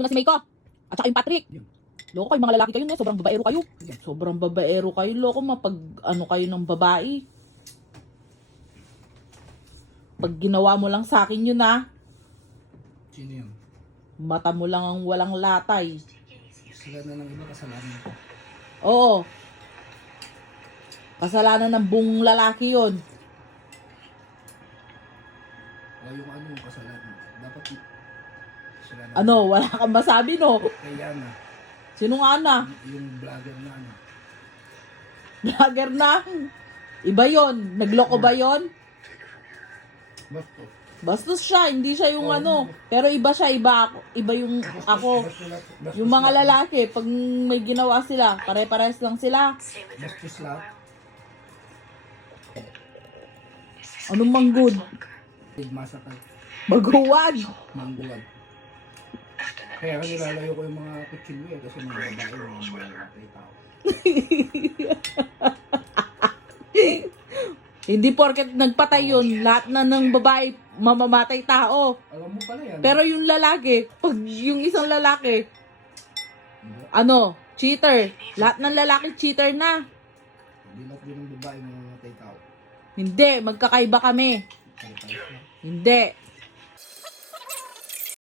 na si Mayko. At saka yung Patrick. Yun. Loko kayo mga lalaki kayo na. Sobrang babaero kayo. Yan. Sobrang babaero kayo. Loko mapag ano kayo ng babae. Pag ginawa mo lang sa akin yun ha. Sino yun? Mata mo lang ang walang latay. Sila na ng iba kasalanan ko. Oo. Kasalanan ng buong lalaki yun. O yung ano yung kasalanan. Dapat kasalanan. Ano, wala kang masabi no? Kaya na. Sino nga na? Yung vlogger na ano. Vlogger na? Iba yon. Nagloko ba yon? Basto. Bastos siya, hindi siya yung ano. Pero iba siya, iba ako. Iba yung ako. Bastos Yung mga lalaki, pag may ginawa sila, pare-pares lang sila. Bastos lang. Anong manggod? Massacre. Baguwag. Mangguwag. Kaya nilalayo ko yung mga kutsilyo eh. Kasi mga babae yung mga tao. Hindi porket nagpatay yun, lahat na ng babae mamamatay tao. Alam mo pala yan. Pero yung lalaki, pag yung isang lalaki, ano, cheater. Lahat ng lalaki cheater na. Hindi lahat din ng babae mga tao. Hindi, magkakaiba kami. Pare-pares lang. Hindi.